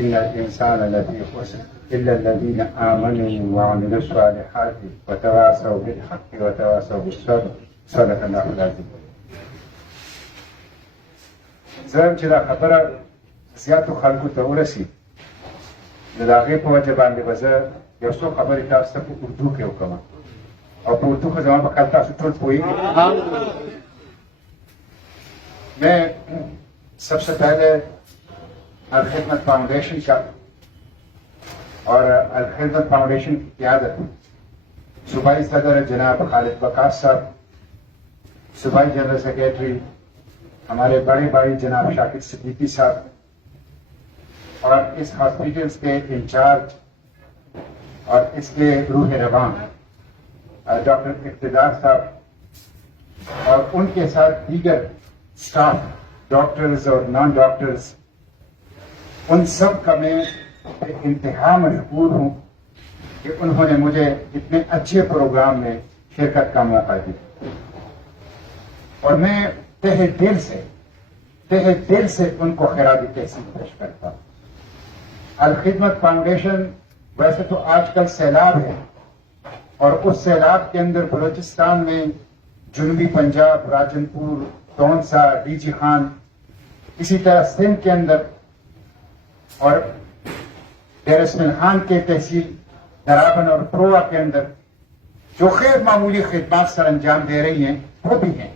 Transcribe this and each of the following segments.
إن الإنسان لفي خسر إلا الذين آمنوا وعملوا الصالحات وتواصوا بالحق وتواصوا بالصبر صدق الله العظيم. زم چې دا خبره زیاتو خلکو ته ورسي نو د هغې په وجه باندې به زه یو څو خبرې تاسو ته په اردو کې وکړم اور په اردو کې زما په خیال تاسو ټول پوهېږئ. میں سب سے پہلے الخدمت فاؤنڈیشن کا اور الخدمت فاؤنڈیشن کی قیادت صوبائی صدر جناب خالد وقاص صاحب، صوبائی جنرل سیکریٹری ہمارے بڑے بھائی جناب شاکر صدیقی صاحب اور اس ہاسپٹل کے انچارج اور اس کے روح رواں ڈاکٹر اقتدار صاحب اور ان کے ساتھ دیگر اسٹاف ڈاکٹرز اور نان ڈاکٹرز، ان سب کا میں انتہا مشکور ہوں کہ انہوں نے مجھے اتنے اچھے پروگرام میں شرکت کا موقع دیا اور میں تہ دل سے ان کو خراج تحسین پیش کرتا ہوں. الخدمت فاؤنڈیشن ویسے تو آج کل سیلاب ہے اور اس سیلاب کے اندر بلوچستان میں جنوبی پنجاب، راجن پور، تونسا، ڈی جی خان، اسی طرح سندھ کے اندر اور ڈیر اسماعیل خان کے تحصیل درابن اور پروا کے اندر جو غیر معمولی خدمات سر انجام دے رہی ہیں وہ بھی ہیں،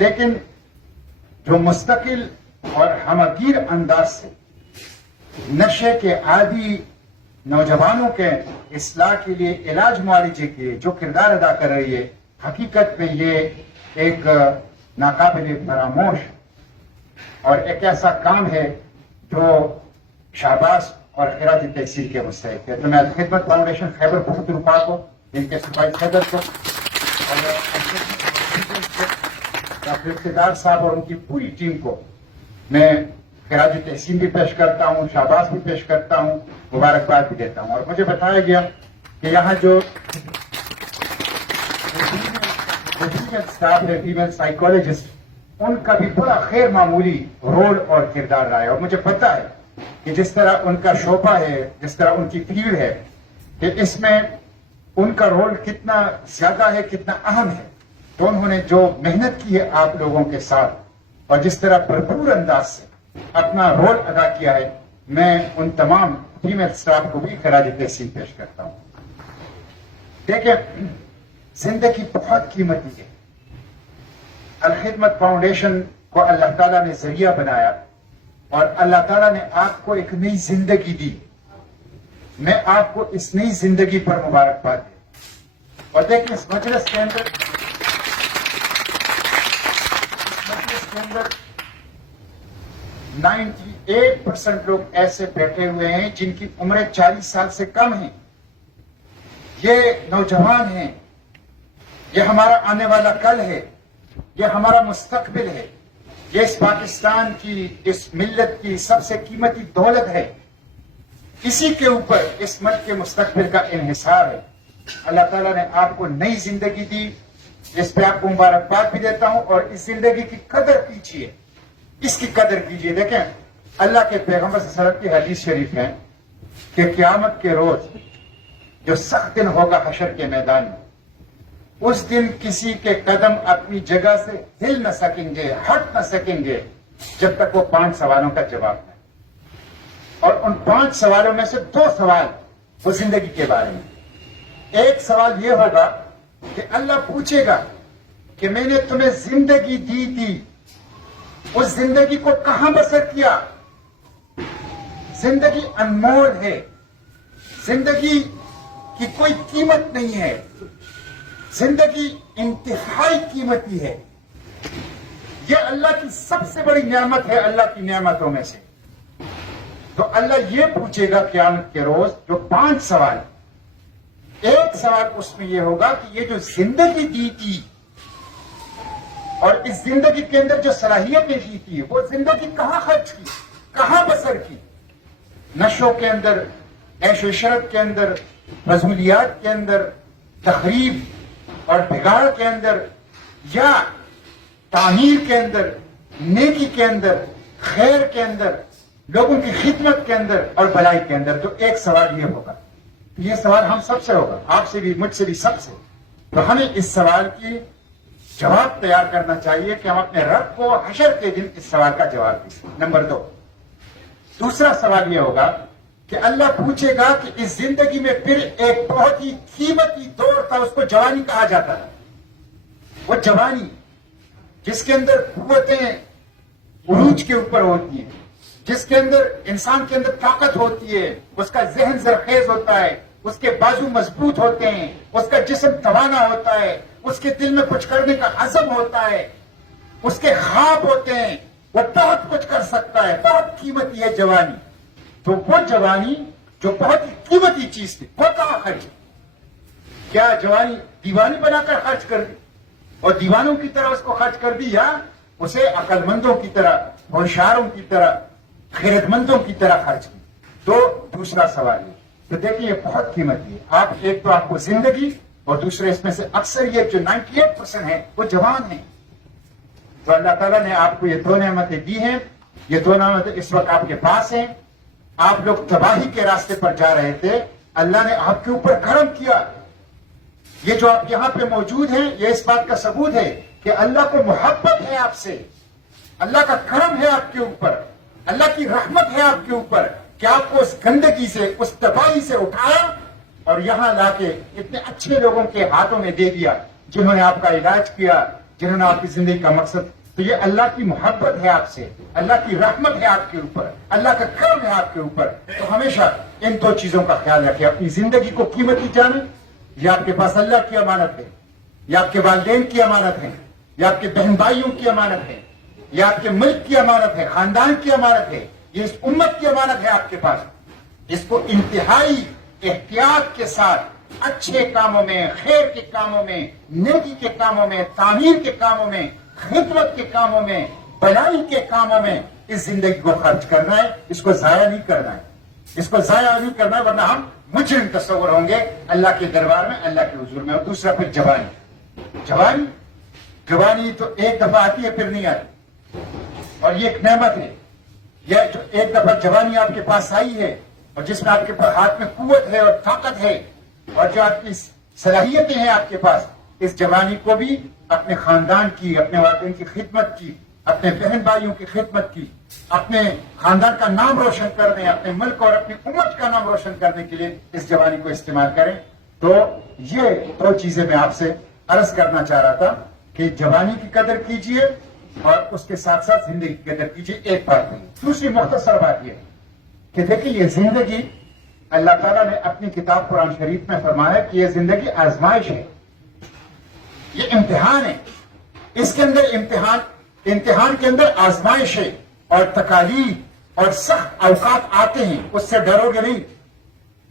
لیکن جو مستقل اور ہمگیر انداز سے نشے کے عادی نوجوانوں کے اصلاح کے لیے، علاج معالجے کے لیے جو کردار ادا کر رہی ہے، حقیقت میں یہ ایک ناقابل فراموش اور ایک ایسا کام ہے جو شاباش اور خراج تحسین کے مستحق ہے. تو میں الخدمت فاؤنڈیشن خیبر پختونخوا کو، ان کے صوبائی صدر کو اور ڈاکٹر اقتدار صاحب اور ان کی پوری ٹیم کو میں خراج تحسین بھی پیش کرتا ہوں، شاباش بھی پیش کرتا ہوں، مبارکباد بھی دیتا ہوں. اور مجھے بتایا گیا کہ یہاں جو فیمیل اسٹاف ہے، فیمیل سائیکولوجسٹ، ان کا بھی بڑا غیر معمولی رول اور کردار رہا ہے. اور مجھے پتا ہے کہ جس طرح ان کا شعبہ ہے، جس طرح ان کی فیلڈ ہے، کہ اس میں ان کا رول کتنا زیادہ ہے، کتنا اہم ہے. تو انہوں نے جو محنت کی ہے آپ لوگوں کے ساتھ اور جس طرح بھرپور انداز سے اپنا رول ادا کیا ہے، میں ان تمام فیمیل اسٹاف کو بھی خراج تحسین پیش کرتا ہوں. دیکھیں، زندگی بہت قیمتی ہے. الخدمت فاؤنڈیشن کو اللہ تعالیٰ نے ذریعہ بنایا اور اللہ تعالیٰ نے آپ کو ایک نئی زندگی دی. میں آپ کو اس نئی زندگی پر مبارکباد دوں. اور دیکھیں، اس مجلس کے اندر 98% لوگ ایسے بیٹھے ہوئے ہیں جن کی عمریں 40 سال سے کم ہیں. یہ نوجوان ہیں، یہ ہمارا آنے والا کل ہے، یہ ہمارا مستقبل ہے، یہ اس پاکستان کی، اس ملت کی سب سے قیمتی دولت ہے. اسی کے اوپر اس ملک کے مستقبل کا انحصار ہے. اللہ تعالیٰ نے آپ کو نئی زندگی دی، جس پہ آپ کو مبارکباد بھی دیتا ہوں. اور اس زندگی کی قدر کیجیے، اس کی قدر کیجیے. دیکھیں، اللہ کے پیغمبر صلی اللہ علیہ وسلم کی حدیث شریف ہے کہ قیامت کے روز جو سخت دن ہوگا حشر کے میدان میں، اس دن کسی کے قدم اپنی جگہ سے ہل نہ سکیں گے، ہٹ نہ سکیں گے، جب تک وہ 5 سوالوں کا جواب دیں. اور ان 5 سوالوں میں سے 2 سوال وہ زندگی کے بارے میں. ایک سوال یہ ہوگا کہ اللہ پوچھے گا کہ میں نے تمہیں زندگی دی تھی، اس زندگی کو کہاں بسر کیا؟ زندگی انمول ہے، زندگی کی کوئی قیمت نہیں ہے، زندگی انتہائی قیمتی ہے. یہ اللہ کی سب سے بڑی نعمت ہے، اللہ کی نعمتوں میں سے. تو اللہ یہ پوچھے گا قیامت کے روز جو 5 سوال. ایک سوال اس میں یہ ہوگا کہ یہ جو زندگی دی تھی اور اس زندگی کے اندر جو صلاحیتیں دی تھی، وہ زندگی کہاں خرچ کی، کہاں بسر کی؟ نشوں کے اندر، عیش و عشرت کے اندر، فضولیات کے اندر، تخریب اور بگاڑ کے اندر، یا تعمیر کے اندر، نیکی کے اندر، خیر کے اندر، لوگوں کی خدمت کے اندر اور بھلائی کے اندر، تو ایک سوال یہ ہوگا، یہ سوال ہم سب سے ہوگا، آپ سے بھی، مجھ سے بھی، سب سے، تو ہمیں اس سوال کی جواب تیار کرنا چاہیے کہ ہم اپنے رب کو حشر کے دن اس سوال کا جواب دیں۔ نمبر 2، دوسرا سوال یہ ہوگا کہ اللہ پوچھے گا کہ اس زندگی میں پھر ایک بہت ہی قیمتی دور تھا، اس کو جوانی کہا جاتا تھا، وہ جوانی جس کے اندر قوتیں عروج کے اوپر ہوتی ہیں، جس کے اندر انسان کے اندر طاقت ہوتی ہے، اس کا ذہن زرخیز ہوتا ہے، اس کے بازو مضبوط ہوتے ہیں، اس کا جسم توانا ہوتا ہے، اس کے دل میں کچھ کرنے کا عزم ہوتا ہے، اس کے خواب ہوتے ہیں، وہ بہت کچھ کر سکتا ہے، بہت قیمتی ہے جوانی۔ تو وہ جوانی جو بہت ہی قیمتی چیز تھی، وہ کہاں خرچ؟ کیا جوانی دیوانی بنا کر خرچ کر دی اور دیوانوں کی طرح اس کو خرچ کر دی، یا اسے عقل مندوں کی طرح، ہوشیاروں کی طرح، خیرت مندوں کی طرح خرچ کی؟ تو دوسرا سوال ہے، تو دیکھیں یہ بہت قیمتی ہے۔ آپ ایک تو آپ کو زندگی، اور دوسرے اس میں سے اکثریت جو 98% ہے وہ جوان ہیں۔ تو اللہ تعالیٰ نے آپ کو یہ دو نعمتیں دی ہیں، یہ دو نعمتیں اس وقت آپ کے پاس ہیں۔ آپ لوگ تباہی کے راستے پر جا رہے تھے، اللہ نے آپ کے اوپر کرم کیا۔ یہ جو آپ یہاں پہ موجود ہیں، یہ اس بات کا ثبوت ہے کہ اللہ کو محبت ہے آپ سے، اللہ کا کرم ہے آپ کے اوپر، اللہ کی رحمت ہے آپ کے اوپر کہ آپ کو اس گندگی سے، اس تباہی سے اٹھایا اور یہاں لا کے اتنے اچھے لوگوں کے ہاتھوں میں دے دیا، جنہوں نے آپ کا علاج کیا، جنہوں نے آپ کی زندگی کا مقصد۔ تو یہ اللہ کی محبت ہے آپ سے، اللہ کی رحمت ہے آپ کے اوپر، اللہ کا کرم ہے آپ کے اوپر۔ تو ہمیشہ ان دو چیزوں کا خیال رکھیں، اپنی زندگی کو قیمتی جانیں، یہ آپ کے پاس اللہ کی امانت ہے، یہ آپ کے والدین کی امانت ہے، یہ آپ کے بہن بھائیوں کی امانت ہے، یہ آپ کے ملک کی امانت ہے، خاندان کی امانت ہے، یہ اس امت کی امانت ہے آپ کے پاس۔ اس کو انتہائی احتیاط کے ساتھ اچھے کاموں میں، خیر کے کاموں میں، نیکی کے کاموں میں، تعمیر کے کاموں میں، خدمت کے کاموں میں، بھلائی کے کاموں میں اس زندگی کو خرچ کرنا ہے، اس کو ضائع نہیں کرنا ہے، اس کو ضائع نہیں کرنا ہے، ورنہ ہم مجرم تصور ہوں گے اللہ کے دربار میں، اللہ کے حضور میں۔ اور دوسرا پھر جوانی، جوانی تو ایک دفعہ آتی ہے پھر نہیں آتی، اور یہ ایک نعمت ہے۔ یہ جو ایک دفعہ جوانی آپ کے پاس آئی ہے اور جس میں آپ کے ہاتھ میں قوت ہے اور طاقت ہے اور جو آپ کی صلاحیتیں ہیں آپ کے پاس، اس جوانی کو بھی اپنے خاندان کی، اپنے والدین کی خدمت کی، اپنے بہن بھائیوں کی خدمت کی، اپنے خاندان کا نام روشن کرنے، اپنے ملک اور اپنی امت کا نام روشن کرنے کے لیے اس جوانی کو استعمال کریں۔ تو یہ دو چیزیں میں آپ سے عرض کرنا چاہ رہا تھا کہ جوانی کی قدر کیجئے اور اس کے ساتھ ساتھ زندگی کی قدر کیجئے۔ ایک بات ہے، دوسری مختصر بات یہ کہ دیکھیں یہ زندگی، اللہ تعالیٰ نے اپنی کتاب قرآن شریف میں فرمایا کہ یہ زندگی آزمائش ہے، یہ امتحان ہے، اس کے اندر امتحان کے اندر آزمائش ہے اور تکالیف اور سخت اوقات آتے ہیں، اس سے ڈرو گے نہیں۔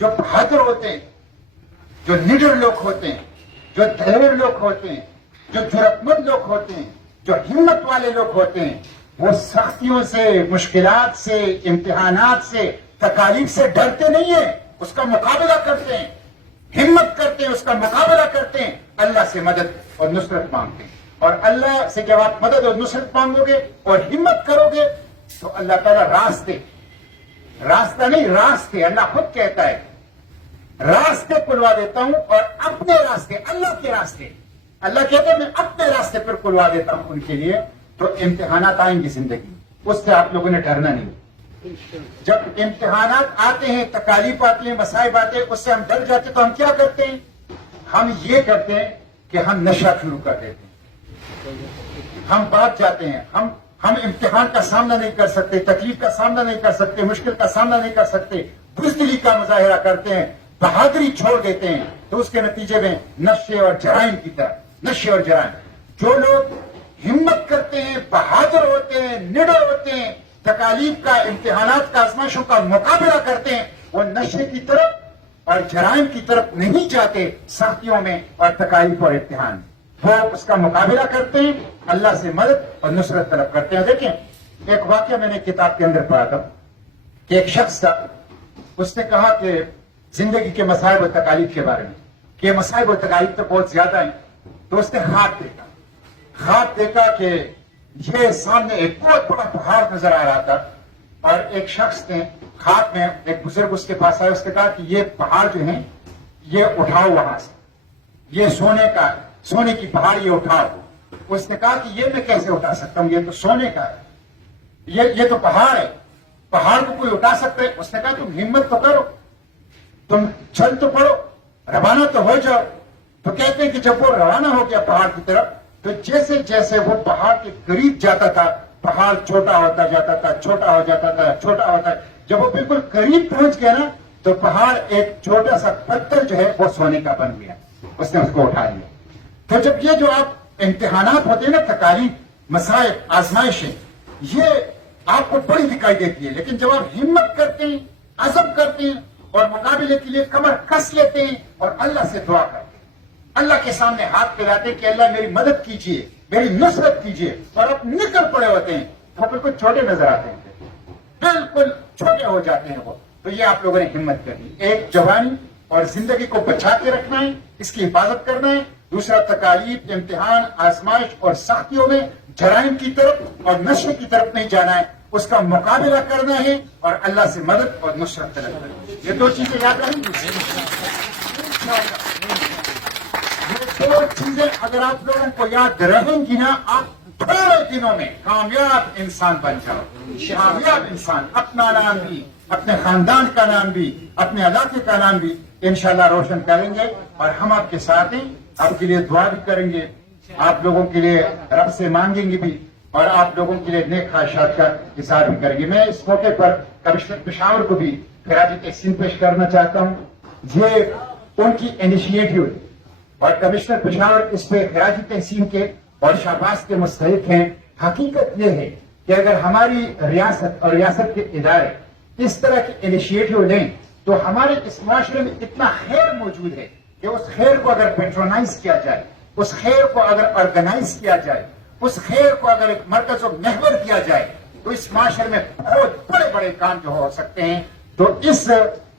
جو بہادر ہوتے ہیں، جو نڈر لوگ ہوتے ہیں، جو دلیر لوگ ہوتے ہیں، جو جرأتمند لوگ ہوتے ہیں، جو ہمت والے لوگ ہوتے ہیں، وہ سختیوں سے، مشکلات سے، امتحانات سے، تکالیف سے ڈرتے نہیں ہیں، اس کا مقابلہ کرتے ہیں، ہمت کرتے ہیں، اس کا مقابلہ کرتے ہیں، اللہ سے مدد اور نصرت مانگتے ہیں۔ اور اللہ سے جب آپ مدد اور نصرت مانگو گے اور ہمت کرو گے تو اللہ تعالیٰ راستہ نہیں، راستے، اللہ خود کہتا ہے راستے کھلوا دیتا ہوں، اور اپنے راستے، اللہ کے راستے، اللہ کہتا ہے میں اپنے راستے پر کھلوا دیتا ہوں ان کے لیے۔ تو امتحانات آئیں گی زندگی میں، اس سے آپ لوگوں نے ڈرنا نہیں۔ جب امتحانات آتے ہیں، تکالیف آتی ہیں، مصائب آتے ہیں، اس سے ہم ڈر جاتے ہیں، تو ہم کیا کرتے ہیں؟ ہم یہ کرتے ہیں کہ ہم نشہ شروع کر دیتے ہیں، ہم بھاگ جاتے ہیں، ہم امتحان کا سامنا نہیں کر سکتے، تکلیف کا سامنا نہیں کر سکتے، مشکل کا سامنا نہیں کر سکتے، بزدلی کا مظاہرہ کرتے ہیں، بہادری چھوڑ دیتے ہیں، تو اس کے نتیجے میں نشے اور جرائم کی طرف، نشے اور جرائم۔ جو لوگ ہمت کرتے ہیں، بہادر ہوتے ہیں، نڈر ہوتے ہیں، تکالیف کا، امتحانات کا، آزمائشوں کا مقابلہ کرتے ہیں، وہ نشے کی طرف اور جرائم کی طرف نہیں جاتے، سختیوں میں اور تکالیف اور امتحان میں وہ اس کا مقابلہ کرتے ہیں، اللہ سے مدد اور نصرت طلب کرتے ہیں۔ دیکھیں ایک واقعہ میں نے کتاب کے اندر پڑھا تھا کہ ایک شخص تھا، اس نے کہا کہ زندگی کے مصائب و تکالیف کے بارے میں کہ مصائب و تکالیف تو بہت زیادہ ہیں، تو اس نے خواب دیکھا کہ یہ سامنے ایک بہت بڑا پہاڑ نظر آ رہا تھا، اور ایک شخص نے خواب میں ایک بزرگ اس کے پاس آیا, اس نے کہا کہ یہ پہاڑ جو ہیں یہ اٹھاؤ وہاں سے, یہ سونے کی پہاڑ یہ اٹھاؤ. اس نے کہا کہ یہ میں کیسے اٹھا سکتا ہوں, یہ تو سونے کا ہے, یہ تو پہاڑ ہے, پہاڑ کو کوئی اٹھا سکتا ہے؟ اس نے کہا تم ہمت تو کرو, تم چل تو پڑو, روانہ تو ہو جاؤ. تو کہتے ہیں کہ جب وہ روانہ ہو گیا پہاڑ کی طرف, تو جیسے جیسے وہ پہاڑ کے قریب جاتا تھا پہاڑ چھوٹا ہوتا جاتا تھا, چھوٹا ہو جاتا تھا, چھوٹا ہوتا. جب وہ بالکل قریب پہنچ گیا نا تو پہاڑ ایک چھوٹا سا پتھر جو ہے وہ سونے کا بن گیا. اس نے اس کو اٹھا لیا. تو جب یہ جو آپ امتحانات ہوتے ہیں نا, تکالیف, مسائل, آزمائشیں, یہ آپ کو بڑی دکھائی دیتی ہے, لیکن جب آپ ہمت کرتے ہیں, عزم کرتے ہیں اور مقابلے کے لیے کمر کس لیتے ہیں اور اللہ سے دعا کرتے ہیں, اللہ کے سامنے ہاتھ پھیلاتے ہیں کہ اللہ میری مدد کیجیے, میری نصرت کیجیے, اور آپ نکل پڑے ہوتے ہیں, وہ بالکل چھوٹے نظر آتے ہیں, بالکل چھوٹے ہو جاتے ہیں وہ. تو یہ آپ لوگوں نے ہمت کرنی, ایک جوانی اور زندگی کو بچا کے رکھنا ہے, اس کی حفاظت کرنا ہے. دوسرا, تکالیف, امتحان, آزمائش اور سختیوں میں جرائم کی طرف اور نشے کی طرف نہیں جانا ہے, اس کا مقابلہ کرنا ہے اور اللہ سے مدد اور نصرت طلب کرنا ہے. یہ دو چیزیں یاد رہیں گی. یہ دو چیزیں اگر آپ لوگوں کو یاد رہیں گی نا, آپ تھوڑے دنوں میں کامیاب انسان بن جاؤ. کامیاب انسان, اپنا نام بھی, اپنے خاندان کا نام بھی, اپنے علاقے کا نام بھی انشاءاللہ روشن کریں گے. اور ہم آپ کے ساتھ ہیں, آپ کے لیے دعا بھی کریں گے, آپ لوگوں کے لیے رب سے مانگیں گے بھی, اور آپ لوگوں کے لیے نیک خواہشات کا اظہار بھی کریں گے. میں اس موقع پر کمشنر پشاور کو بھی خراج تحسین پیش کرنا چاہتا ہوں. یہ ان کی انیشیٹو اور کمشنر پشاور اس پہ خراج تحسین کے اور شاباش کے مستحق ہیں. حقیقت یہ ہے کہ اگر ہماری ریاست اور ریاست کے ادارے اس طرح کے انیشیٹو لیں تو ہمارے اس معاشرے میں اتنا خیر موجود ہے کہ اس خیر کو اگر پیٹرونائز کیا جائے, اس خیر کو اگر آرگنائز کیا جائے, اس خیر کو اگر ایک مرکز و محور کیا جائے تو اس معاشرے میں بہت بڑے بڑے کام جو ہو سکتے ہیں. تو اس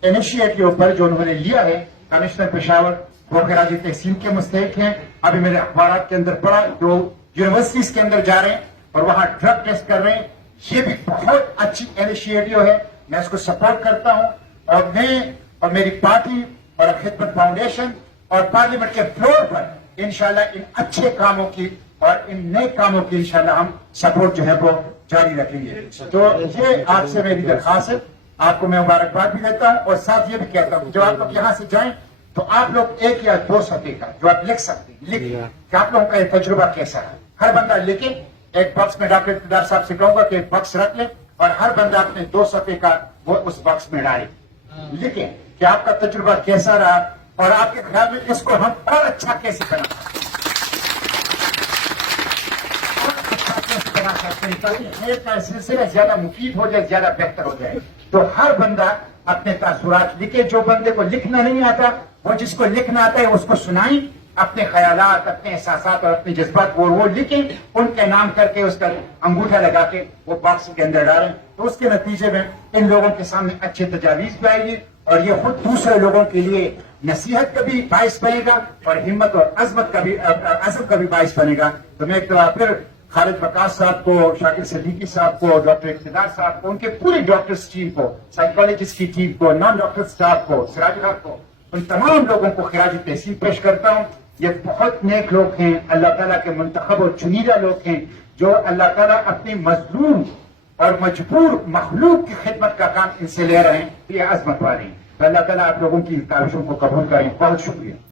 انیشیٹو پر جو انہوں نے لیا ہے کمشنر پشاور, وہ خراج تحسین کے مستحق ہیں. ابھی میرے اخبارات کے اندر پڑھا جو یونیورسٹیز کے اندر جا رہے ہیں اور وہاں ڈرگ ٹیسٹ کر رہے ہیں, یہ بھی بہت اچھی انیشیٹو ہے. میں اس کو سپورٹ کرتا ہوں, اور میں اور میری پارٹی اور خدمت فاؤنڈیشن اور پارلیمنٹ کے فلور پر انشاءاللہ ان اچھے کاموں کی اور ان نئے کاموں کی انشاءاللہ ہم سپورٹ جو ہے وہ جاری رکھیں گے. تو یہ آپ سے میری درخواست ہے, آپ کو میں مبارکباد بھی دیتا ہوں, اور ساتھ یہ بھی کہتا ہوں جب آپ لوگ یہاں سے جائیں تو آپ لوگ 1 یا 2 صفحے کا جو آپ لکھ سکتے ہیں لکھیں کہ آپ لوگوں کا یہ تجربہ کیسا ہے. ہر بندہ لکھے, ایک باکس میں ڈاکٹر اقتدار صاحب سے کہوں گا کہ ایک باکس رکھ لیں اور ہر بندہ اپنے 2 صفحے کا وہ اس باکس میں ڈالے, لکھیں کہ آپ کا تجربہ کیسا رہا اور آپ کے خیال میں اس کو ہم اور اچھا کیسے بنا سکتے ہیں تاکہ خیر کا سلسلہ زیادہ مفید ہو جائے, زیادہ بہتر ہو جائے. تو ہر بندہ اپنے تاثرات لکھے. جو بندے کو لکھنا نہیں آتا وہ جس کو لکھنا آتا ہے اس کو سنائیں, اپنے خیالات, اپنے احساسات اور اپنے جذبات وہ لکھیں, ان کے نام کر کے اس کا انگوٹھا لگا کے وہ باکس کے اندر ڈالیں. تو اس کے نتیجے میں ان لوگوں کے سامنے اچھے تجاویز بھی آئے گی اور یہ خود دوسرے لوگوں کے لیے نصیحت کا بھی باعث بنے گا اور ہمت اور عزم کا بھی باعث بنے گا. تو میں ایک طرح پھر خالد وقاص صاحب کو, شاکر صدیقی صاحب کو, ڈاکٹر اقتدار صاحب کو, ان کے پوری ڈاکٹرس ٹیم کو, سائیکالوجسٹ کی ٹیم کو, نان ڈاکٹر اسٹاف کو, سراج الحق کو, ان تمام لوگوں کو خراج تحسین پیش کرتا ہوں. یہ بہت نیک لوگ ہیں, اللہ تعالیٰ کے منتخب اور چنیدہ لوگ ہیں جو اللہ تعالیٰ اپنی مظلوم اور مجبور مخلوق کی خدمت کا کام ان سے لے رہے ہیں. یہ عظمت والے ہیں. اللہ تعالیٰ آپ لوگوں کی کاوشوں کو قبول کریں. بہت شکریہ.